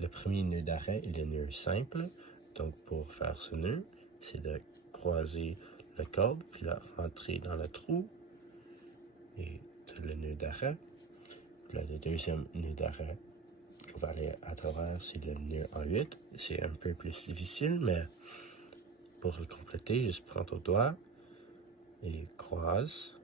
le premier nœud d'arrêt est le nœud simple. Donc, pour faire ce nœud, c'est de croiser la corde, puis là, rentrer dans le trou, et le nœud d'arrêt. Là, le deuxième nœud d'arrêt qu'on va aller à travers, c'est le nœud en 8. C'est un peu plus difficile, mais pour le compléter, juste prends ton doigt et croise,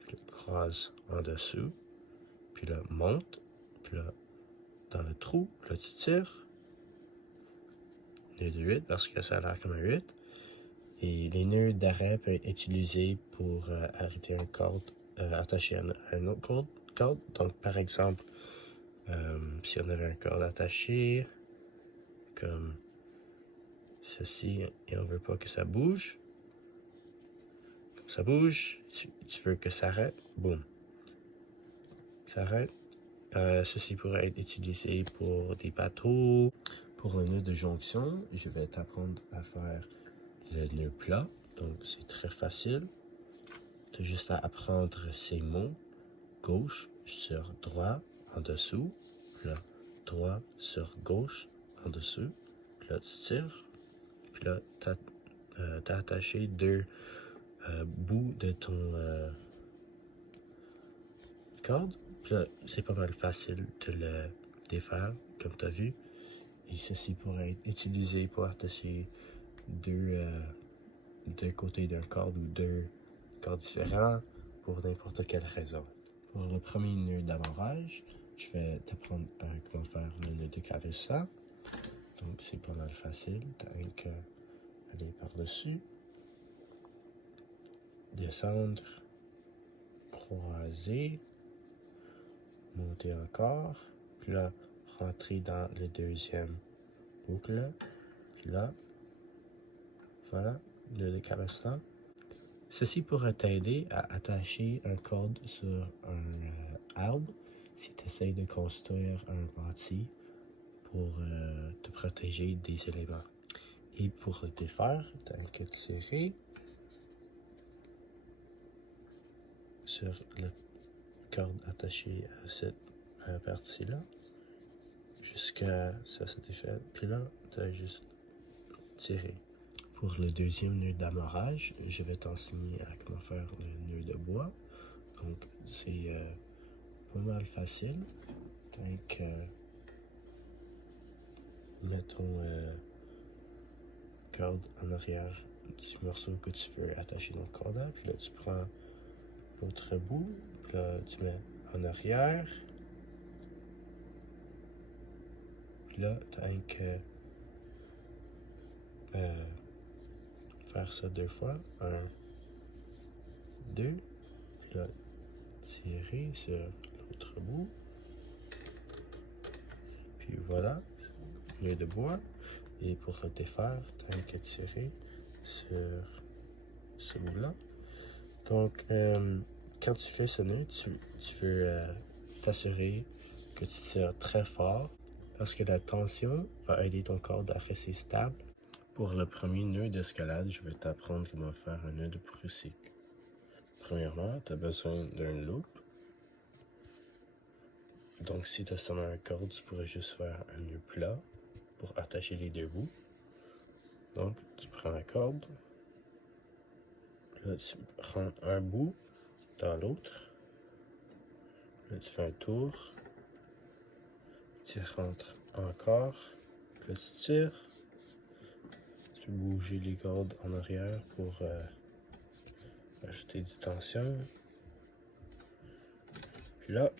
puis croise en dessous, puis là, monte, puis là, dans le trou, puis là, tu tires. Nœud de 8 parce que ça a l'air comme un 8. Et les nœuds d'arrêt peuvent être utilisés pour arrêter une corde attachée à une autre corde. Donc, par exemple, si on avait une corde attachée, comme ceci, et on veut pas que ça bouge, comme ça bouge, tu veux que ça arrête, boum, ça arrête. Ceci pourrait être utilisé pour des bateaux. Pour le nœud de jonction, je vais t'apprendre à faire le nœud plat, donc c'est très facile. Tu as juste à apprendre ces mots. Gauche sur droit en dessous, puis là, droit sur gauche en dessous, puis là, tu tires, puis là, t'as attaché deux bouts de ton corde, puis là, c'est pas mal facile de le défaire, comme tu as vu. Et ceci pourrait être utilisé pour attacher deux côtés d'un corde ou deux cordes différents pour n'importe quelle raison. Pour le premier nœud d'amarrage, je vais t'apprendre comment faire le nœud de clavissant. Donc c'est pas mal facile, t'as qu'à aller par-dessus, descendre, croiser, monter encore, puis là, rentrer dans le deuxième boucle, puis là, voilà, nœud de clavissant. Ceci pourrait t'aider à attacher un corde sur un arbre si tu essaies de construire un bâti pour te protéger des éléments. Et pour le défaire, tu as qu'à tirer sur la corde attachée à cette partie-là jusqu'à ça se défait. Puis là, tu as juste tiré. Pour le deuxième nœud d'amarrage, je vais t'enseigner à comment faire le nœud de bois. Donc, c'est pas mal facile. Donc, mets ton corde en arrière du morceau que tu veux attacher dans le cordage. Puis là, tu prends l'autre bout. Puis là, tu mets en arrière. Puis là, tu as que faire ça deux fois. 1, 2. Puis là, tirer sur l'autre bout. Puis voilà, nœud de bois. Et pour le défaire, tu as qu'à tirer sur ce bout-là. Donc, quand tu fais ce nœud, tu veux t'assurer que tu tires très fort parce que la tension va aider ton corde à rester stable. Pour le premier nœud d'escalade, je vais t'apprendre comment faire un nœud de Prusik. Premièrement, tu as besoin d'un loop. Donc, si tu as seulement un corde, tu pourrais juste faire un nœud plat pour attacher les deux bouts. Donc, tu prends la corde, là, tu rentres un bout dans l'autre, là, tu fais un tour, tu rentres encore, là, tu tires, tu bouges les cordes en arrière pour ajouter du tension. Puis là,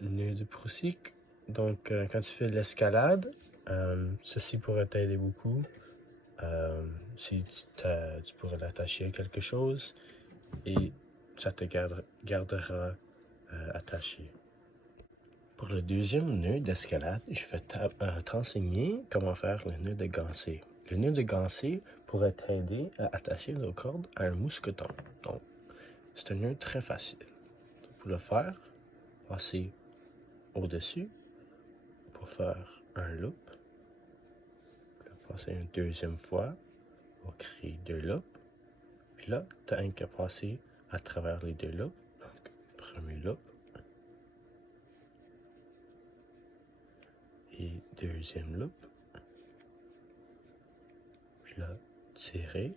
nœud de Prusik. Donc, quand tu fais de l'escalade, ceci pourrait t'aider beaucoup. Si tu pourrais l'attacher à quelque chose et ça te gardera attaché. Pour le deuxième nœud d'escalade, je vais t'enseigner comment faire le nœud de gancé. Le nœud de gancé pourrait t'aider à attacher nos cordes à un mousqueton. Donc, c'est un nœud très facile. Pour le faire, passer au-dessus pour faire un loop. Passer une deuxième fois pour créer deux loops. Puis là, tu as qu'à passer à travers les deux loops. Donc, premier loop. et deuxième loupe. Puis là, tirer.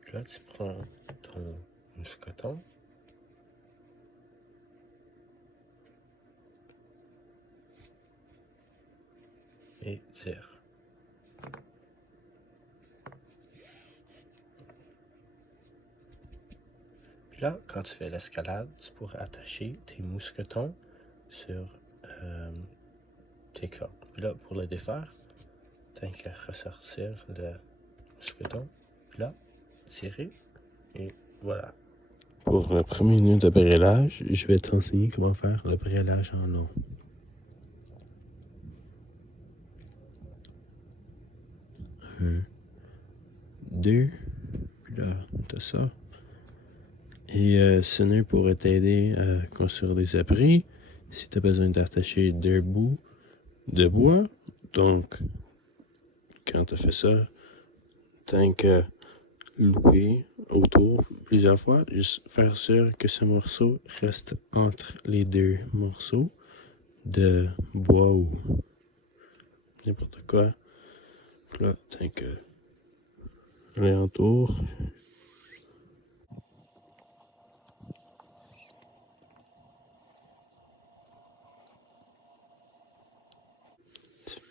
Puis là, tu prends ton mousqueton. Et tire. Puis là, quand tu fais l'escalade, tu pourrais attacher tes mousquetons sur tes cordes. Puis là, pour le défaire, t'as qu'à ressortir le mousqueton. Puis là, tirer. Et voilà. Pour le premier nœud de brélage, je vais t'enseigner comment faire le brélage en long. 1, 2, puis là, t'as ça. Et ce nœud pourrait t'aider à construire des abris si tu as besoin d'attacher 2 bouts de bois. Donc, quand tu as fait ça, t'as qu'à louper autour plusieurs fois, juste faire sûr que ce morceau reste entre les 2 morceaux de bois ou n'importe quoi. Puis là, t'as qu'à aller autour.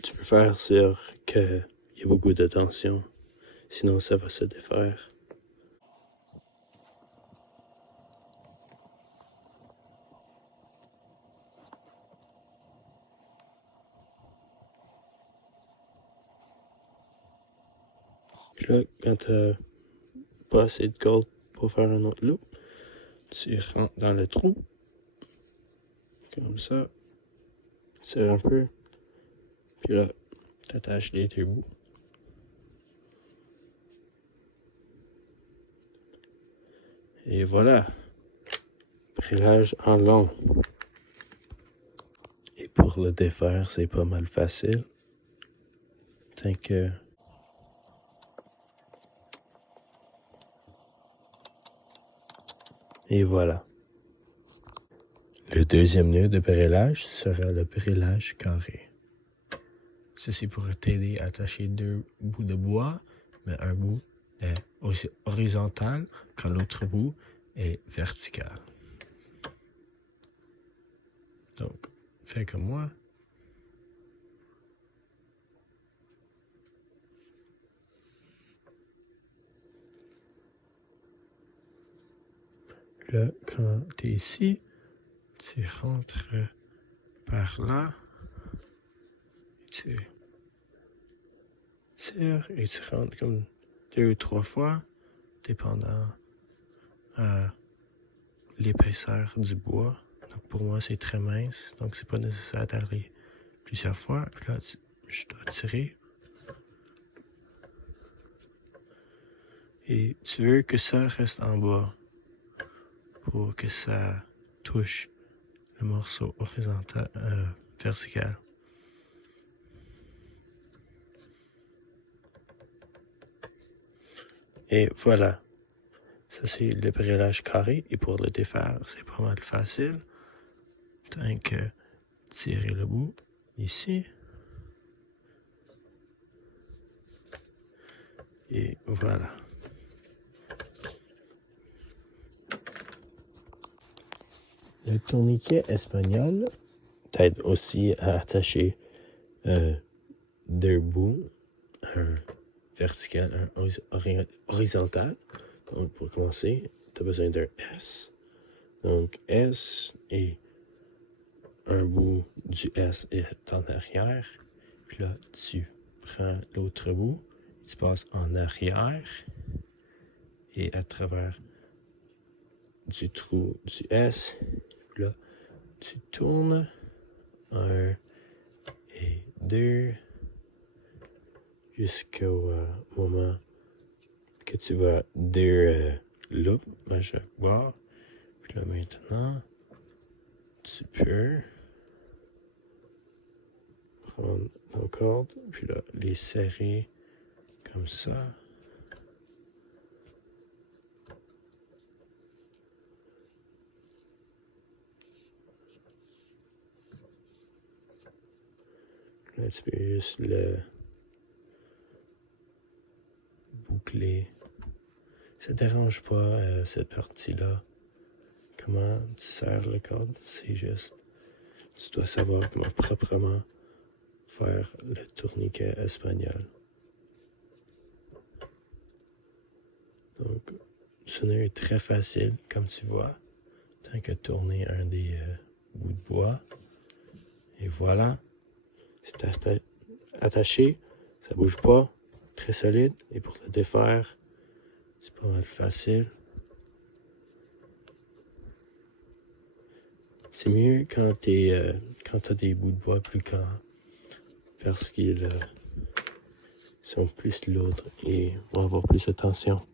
Tu peux faire sûr qu'il y a beaucoup de tension, sinon ça va se défaire. Puis là, quand t'as pas assez de corde pour faire un autre loop, tu rentres dans le trou, comme ça, serre un peu, puis là, t'attaches les 2 bouts. Et voilà, brélage en long. Et pour le défaire, c'est pas mal facile. Tant que... Et voilà. Le deuxième nœud de brélage sera le brélage carré. Ceci pourrait t'aider à attacher 2 bouts de bois, mais un bout est horizontal quand l'autre bout est vertical. Donc, fais comme moi. Là, quand tu es ici, tu rentres par là. Tu tires et tu rentres comme 2 ou 3 fois, dépendant l'épaisseur du bois. Donc pour moi, c'est très mince, donc c'est pas nécessaire d'aller plusieurs fois. Puis là, je dois tirer. Et tu veux que ça reste en bas pour que ça touche le morceau horizontal, vertical. Et voilà. Ça, c'est le brélage carré. Et pour le défaire, c'est pas mal facile. Tant que tirer le bout ici. Et voilà. Le tourniquet espagnol t'aide aussi à attacher 2 bouts, un vertical, un horizontal. Donc pour commencer, tu as besoin d'un S. Donc S et un bout du S est en arrière. Puis là, tu prends l'autre bout, tu passes en arrière et à travers du trou du S. Puis là, tu tournes 1 et 2 jusqu'au moment que tu vas 2 loops à chaque bord. Puis là, maintenant, tu peux prendre nos cordes, puis là, les serrer comme ça. Là, tu peux juste le boucler. Ça ne dérange pas cette partie-là. Comment tu serres le corde, c'est juste. Tu dois savoir comment proprement faire le tourniquet espagnol. Donc, ce nœud est très facile, comme tu vois. Tant que tourner un des bouts de bois. Et voilà. C'est attaché. Ça bouge pas. Très solide. Et pour le défaire, c'est pas mal facile. C'est mieux quand tu as des bouts de bois plus grands. Parce qu'ils sont plus lourds et vont avoir plus de tension.